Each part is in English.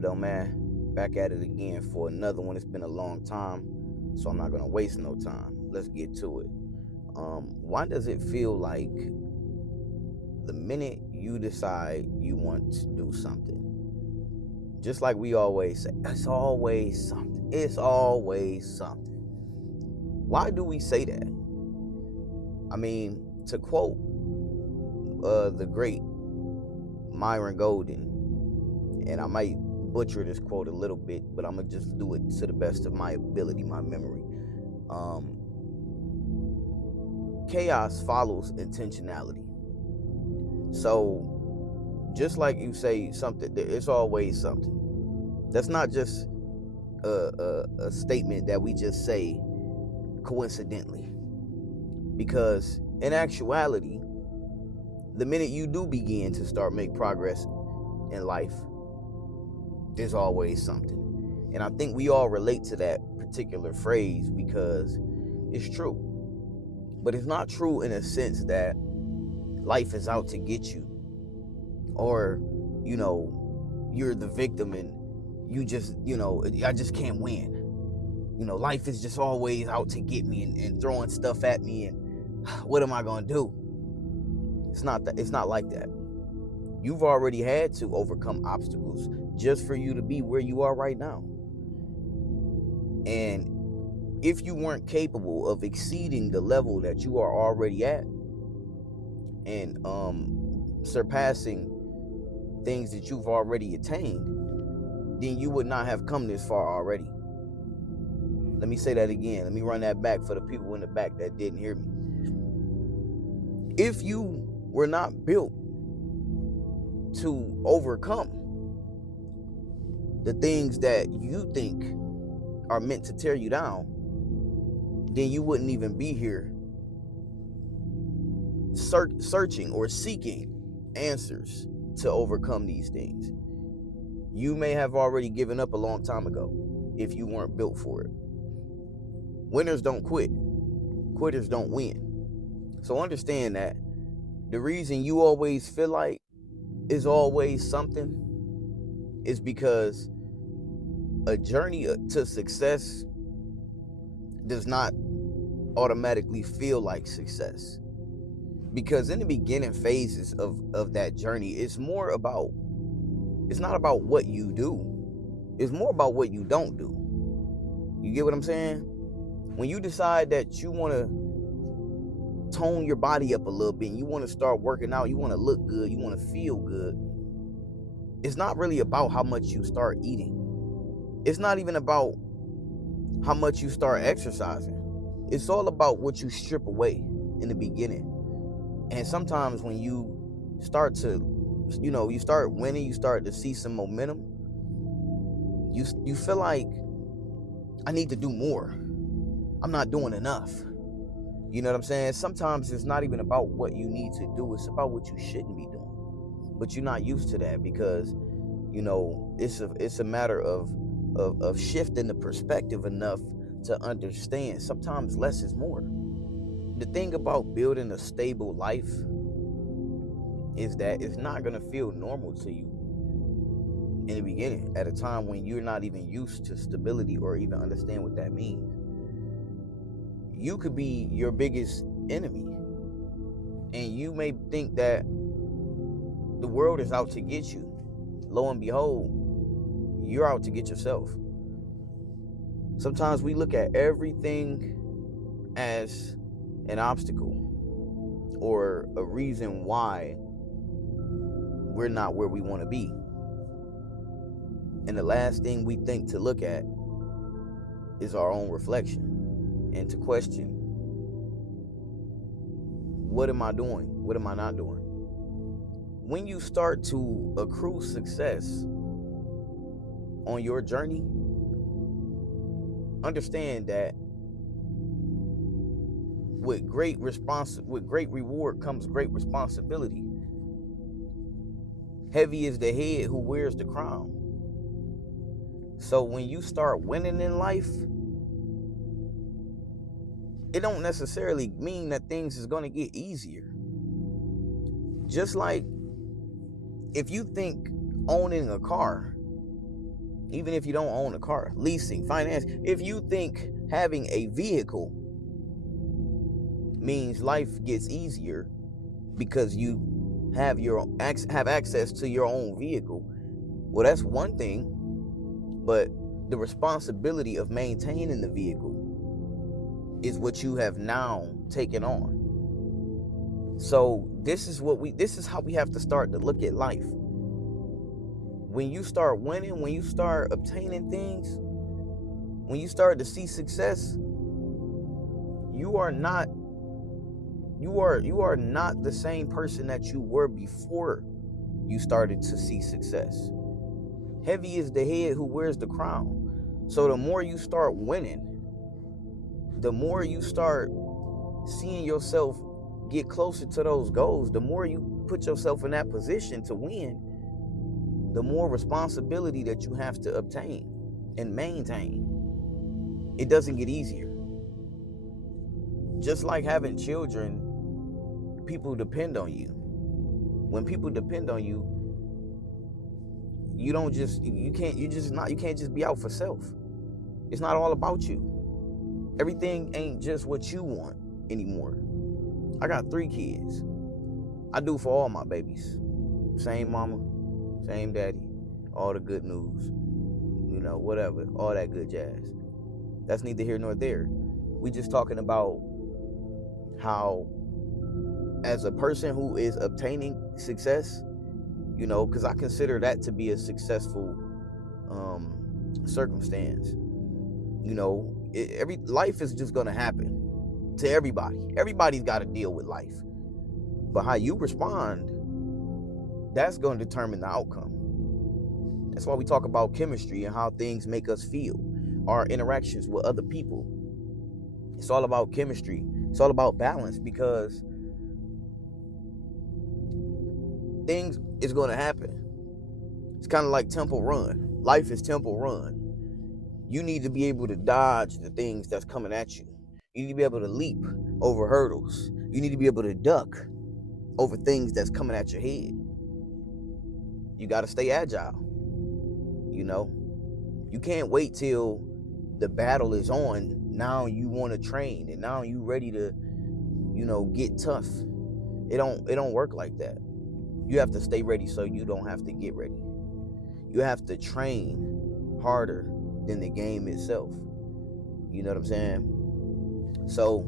up though, man? Back at it again for another one. It's been a long time, so I'm not gonna waste no time. Let's get to it. Why does it feel like the minute you decide you want to do something, just like we always say, it's always something. It's always something. Why do we say that? I mean, to quote the great Myron Golden, and I might butcher this quote a little bit, but I'm gonna just do it to the best of my ability, my memory. Chaos follows intentionality. So, just like you say something, it's always something. That's not just a statement that we just say coincidentally, because in actuality, the minute you do begin to start make progress in life, there's always something. And I think we all relate to that particular phrase because it's true. But it's not true in a sense that life is out to get you, or you're the victim and you just I just can't win. Life is just always out to get me and throwing stuff at me, and what am I gonna do? It's not like that. You've already had to overcome obstacles just for you to be where you are right now. And if you weren't capable of exceeding the level that you are already at and surpassing things that you've already attained, then you would not have come this far already. Let me say that again. Let me run that back for the people in the back that didn't hear me. If you were not built to overcome the things that you think are meant to tear you down, then you wouldn't even be here searching or seeking answers to overcome these things. You may have already given up a long time ago if you weren't built for it. Winners don't quit. Quitters don't win. So understand that the reason you always feel like is always something is because a journey to success does not automatically feel like success. Because in the beginning phases of that journey, it's not about what you do. It's more about what you don't do. You get what I'm saying? When you decide that you want to tone your body up a little bit and you want to start working out, you want to look good, you want to feel good, it's not really about how much you start eating. It's not even about how much you start exercising. It's all about what you strip away in the beginning. And sometimes when you start to, you start winning, you start to see some momentum, you feel like, I need to do more. I'm not doing enough. You know what I'm saying? Sometimes it's not even about what you need to do. It's about what you shouldn't be doing. But you're not used to that because, it's a matter of shifting the perspective enough to understand sometimes less is more. The thing about building a stable life is that it's not going to feel normal to you in the beginning, at a time when you're not even used to stability or even understand what that means. You could be your biggest enemy, and you may think that the world is out to get you. Lo and behold, you're out to get yourself. Sometimes we look at everything as an obstacle or a reason why we're not where we want to be. And the last thing we think to look at is our own reflection and to question, what am I doing? What am I not doing? When you start to accrue success on your journey, understand that with great reward comes great responsibility. Heavy is the head who wears the crown. So when you start winning in life, it don't necessarily mean that things is going to get easier. Just like if you think owning a car Even if you don't own a car, leasing, finance. If you think having a vehicle means life gets easier because you have access to your own vehicle, well, that's one thing. But the responsibility of maintaining the vehicle is what you have now taken on. So this is how we have to start to look at life. When you start winning, when you start obtaining things, when you start to see success, you are not the same person that you were before you started to see success. Heavy is the head who wears the crown. So the more you start winning, the more you start seeing yourself get closer to those goals, the more you put yourself in that position to win, the more responsibility that you have to obtain and maintain. It doesn't get easier. Just like having children, people depend on you. When people depend on you, you can't just be out for self. It's not all about you. Everything ain't just what you want anymore. I got 3 kids. I do for all my babies. Same mama, same daddy, all the good news, whatever, all that good jazz. That's neither here nor there. We just talking about how, as a person who is obtaining success, because I consider that to be a successful circumstance. Every life is just gonna happen to everybody. Everybody's got to deal with life, but how you respond, that's going to determine the outcome. That's why we talk about chemistry and how things make us feel, our interactions with other people. It's all about chemistry. It's all about balance, because things is going to happen. It's kind of like Temple Run. Life is Temple Run. You need to be able to dodge the things that's coming at you. You need to be able to leap over hurdles. You need to be able to duck over things that's coming at your head. You got to stay agile. You can't wait till the battle is on. Now you want to train, and now you ready to, get tough. It don't work like that. You have to stay ready so you don't have to get ready. You have to train harder than the game itself. You know what I'm saying? So,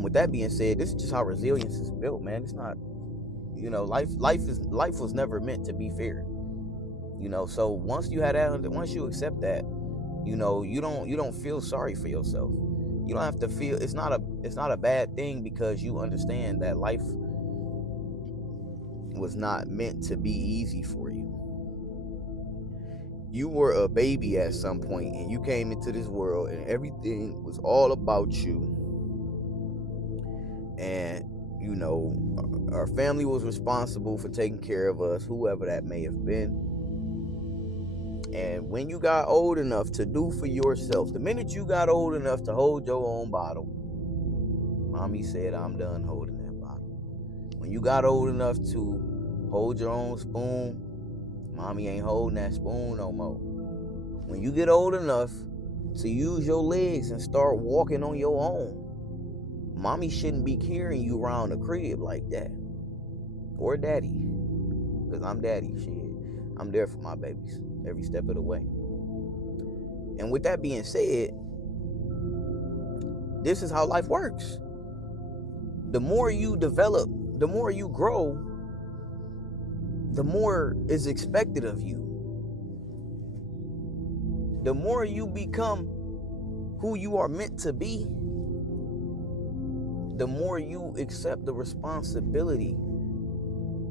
with that being said, this is just how resilience is built, man. It's not, life was never meant to be fair. So once you accept that, you don't feel sorry for yourself. You don't have to feel, it's not a bad thing, because you understand that life was not meant to be easy for you. You were a baby at some point, and you came into this world, and everything was all about you. And our family was responsible for taking care of us, whoever that may have been. And when you got old enough to do for yourself, the minute you got old enough to hold your own bottle, mommy said, I'm done holding that bottle. When you got old enough to hold your own spoon, mommy ain't holding that spoon no more. When you get old enough to use your legs and start walking on your own, mommy shouldn't be carrying you around the crib like that. Or daddy. Because I'm daddy, shit. I'm there for my babies every step of the way. And with that being said, this is how life works. The more you develop, the more you grow, the more is expected of you. The more you become who you are meant to be, the more you accept the responsibility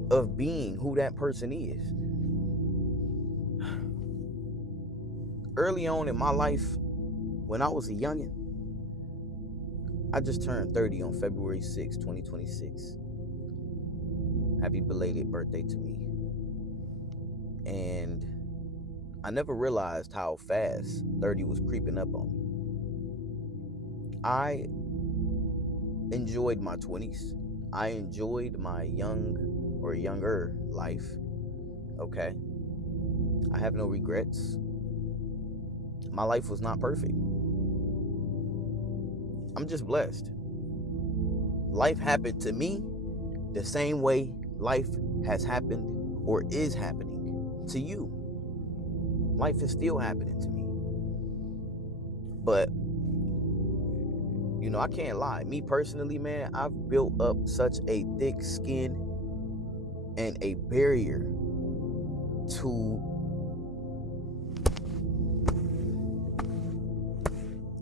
of being who that person is. Early on in my life, when I was a youngin', I just turned 30 on February 6, 2026. Happy belated birthday to me. And I never realized how fast 30 was creeping up on me. I enjoyed my 20s. I enjoyed my younger life. Okay. I have no regrets. My life was not perfect. I'm just blessed. Life happened to me the same way life has happened or is happening to you. Life is still happening to me. But, I can't lie. Me personally, man, I've built up such a thick skin and a barrier to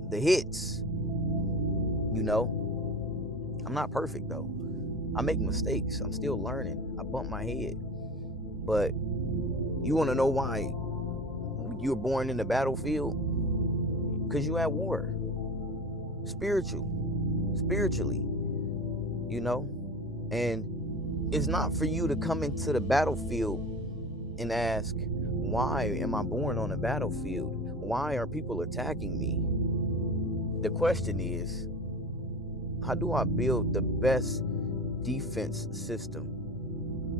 the hits. I'm not perfect though. I make mistakes. I'm still learning. I bump my head. But you want to know why you were born in the battlefield? Because you at war. Spiritually, And it's not for you to come into the battlefield and ask, why am I born on a battlefield? Why are people attacking me? The question is, how do I build the best defense system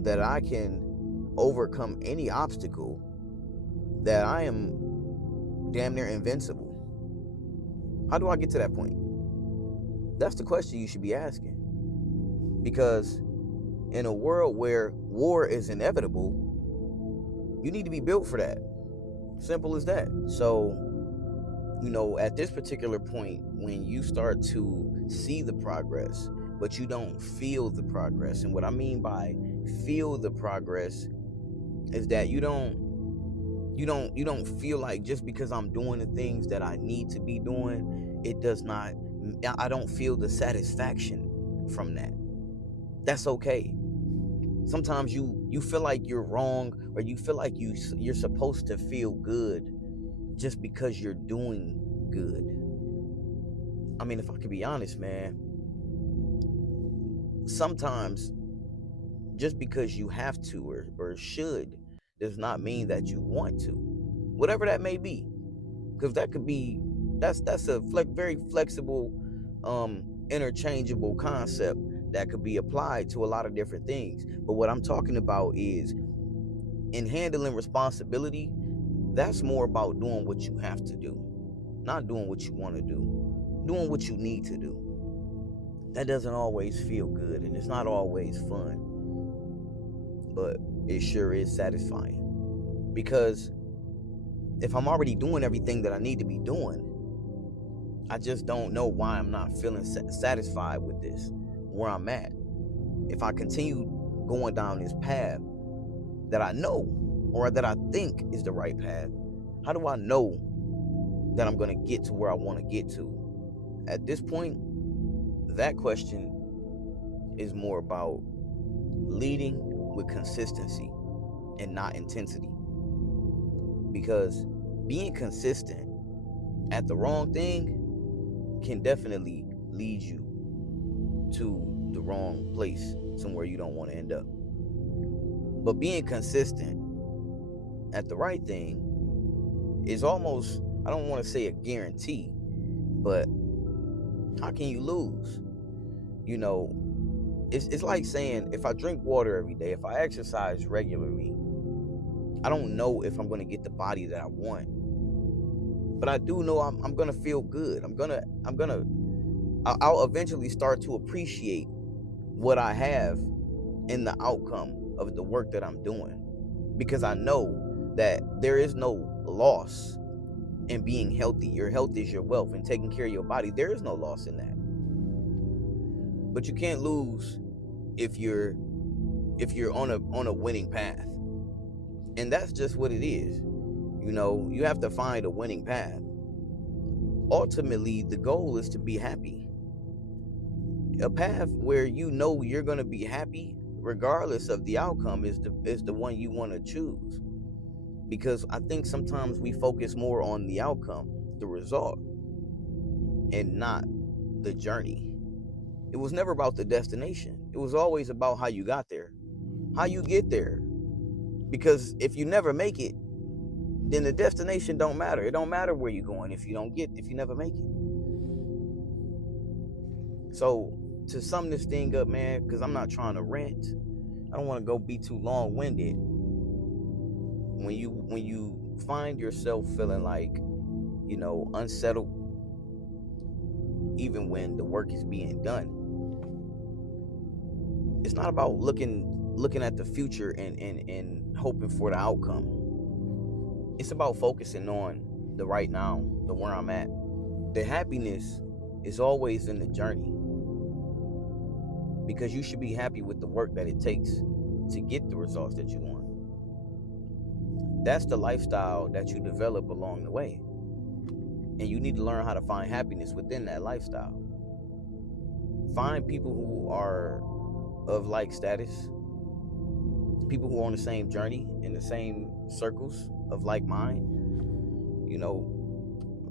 that I can overcome any obstacle, that I am damn near invincible? How do I get to that point? That's the question you should be asking. Because in a world where war is inevitable, you need to be built for that. Simple as that. So, at this particular point, when you start to see the progress, but you don't feel the progress, and what I mean by feel the progress is that you don't feel like just because I'm doing the things that I need to be doing, I don't feel the satisfaction from that. That's okay. Sometimes you feel like you're wrong, or you feel like you're supposed to feel good just because you're doing good. I mean, if I could be honest, man, sometimes just because you have to or should does not mean that you want to, whatever that may be, because that's a very flexible, interchangeable concept that could be applied to a lot of different things. But what I'm talking about is, in handling responsibility, that's more about doing what you have to do, not doing what you want to do, doing what you need to do. That doesn't always feel good, and it's not always fun, but it sure is satisfying. Because if I'm already doing everything that I need to be doing, I just don't know why I'm not feeling satisfied with this, where I'm at. If I continue going down this path that I know, or that I think is the right path, how do I know that I'm going to get to where I want to get to? At this point, that question is more about leading with consistency and not intensity. Because being consistent at the wrong thing can definitely lead you to the wrong place, somewhere you don't want to end up. But being consistent at the right thing is almost, I don't want to say a guarantee, but how can you lose? It's like saying, if I drink water every day, if I exercise regularly, I don't know if I'm going to get the body that I want, but I do know I'm going to feel good. I'll eventually start to appreciate what I have in the outcome of the work that I'm doing, because I know that there is no loss in being healthy. Your health is your wealth, and taking care of your body, there is no loss in that. But you can't lose if you're on a winning path. And that's just what it is. You have to find a winning path. Ultimately, the goal is to be happy. A path where you're going to be happy regardless of the outcome is the one you want to choose. Because I think sometimes we focus more on the outcome, the result, and not the journey. It was never about the destination. It was always about how you got there, how you get there. Because if you never make it, then the destination don't matter. It don't matter where you're going if you never make it. So to sum this thing up, man, because I'm not trying to rant, I don't want to be too long-winded. when you find yourself feeling like, unsettled, even when the work is being done, it's not about looking at the future and hoping for the outcome. It's about focusing on the right now, the where I'm at. The happiness is always in the journey, because you should be happy with the work that it takes to get the results that you want. That's the lifestyle that you develop along the way. And you need to learn how to find happiness within that lifestyle. Find people who are of like status, people who are on the same journey, in the same circles of like mind.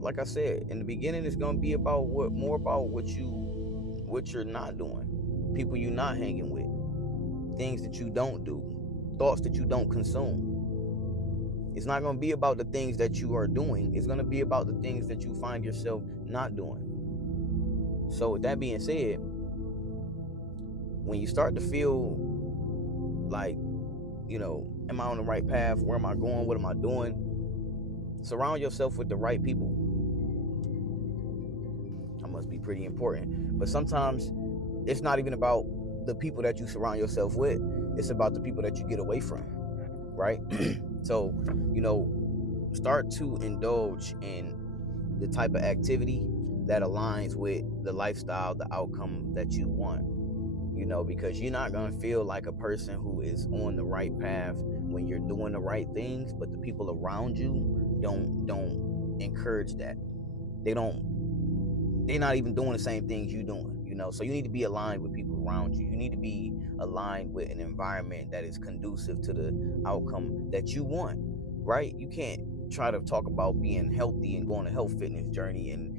Like I said in the beginning, it's gonna be about more about what you're not doing, people you're not hanging with, things that you don't do, thoughts that you don't consume. It's not going to be about the things that you are doing. It's going to be about the things that you find yourself not doing. So with that being said, when you start to feel like, am I on the right path? Where am I going? What am I doing? Surround yourself with the right people. That must be pretty important. But sometimes it's not even about the people that you surround yourself with. It's about the people that you get away from, right? So, start to indulge in the type of activity that aligns with the lifestyle, the outcome that you want, because you're not going to feel like a person who is on the right path when you're doing the right things, but the people around you don't encourage that. They're not even doing the same things you're doing, so you need to be aligned with people around you. You need to be aligned with an environment that is conducive to the outcome that you want, right? You can't try to talk about being healthy and going on a health fitness journey and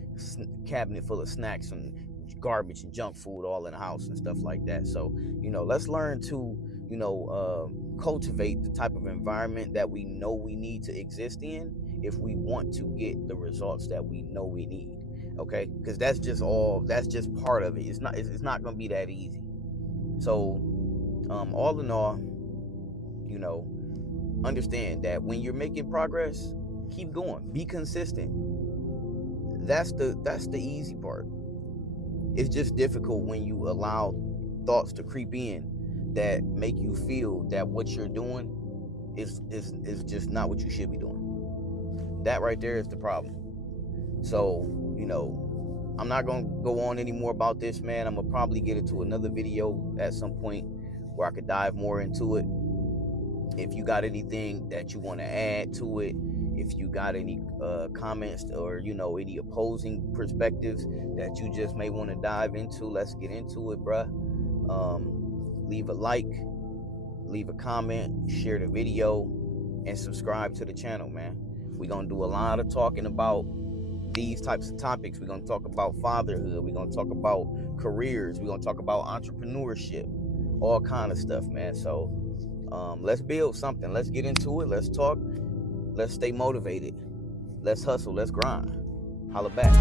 cabinet full of snacks and garbage and junk food all in the house and stuff like that. So, let's learn to, cultivate the type of environment that we know we need to exist in if we want to get the results that we know we need. Okay, because that's just part of it. It's not gonna be that easy. So all in all, understand that when you're making progress, keep going, be consistent. That's the easy part. It's just difficult when you allow thoughts to creep in that make you feel that what you're doing is just not what you should be doing. That right there is the problem. So, I'm not going to go on any more about this, man. I'm going to probably get into another video at some point where I could dive more into it. If you got anything that you want to add to it, if you got any comments or, any opposing perspectives that you just may want to dive into, let's get into it, bruh. Leave a like, leave a comment, share the video, and subscribe to the channel, man. We're going to do a lot of talking about these types of topics. We're going to talk about fatherhood. We're going to talk about careers. We're going to talk about entrepreneurship, all kind of stuff, man. So let's build something. Let's get into it. Let's talk. Let's stay motivated. Let's hustle. Let's grind. Holla back.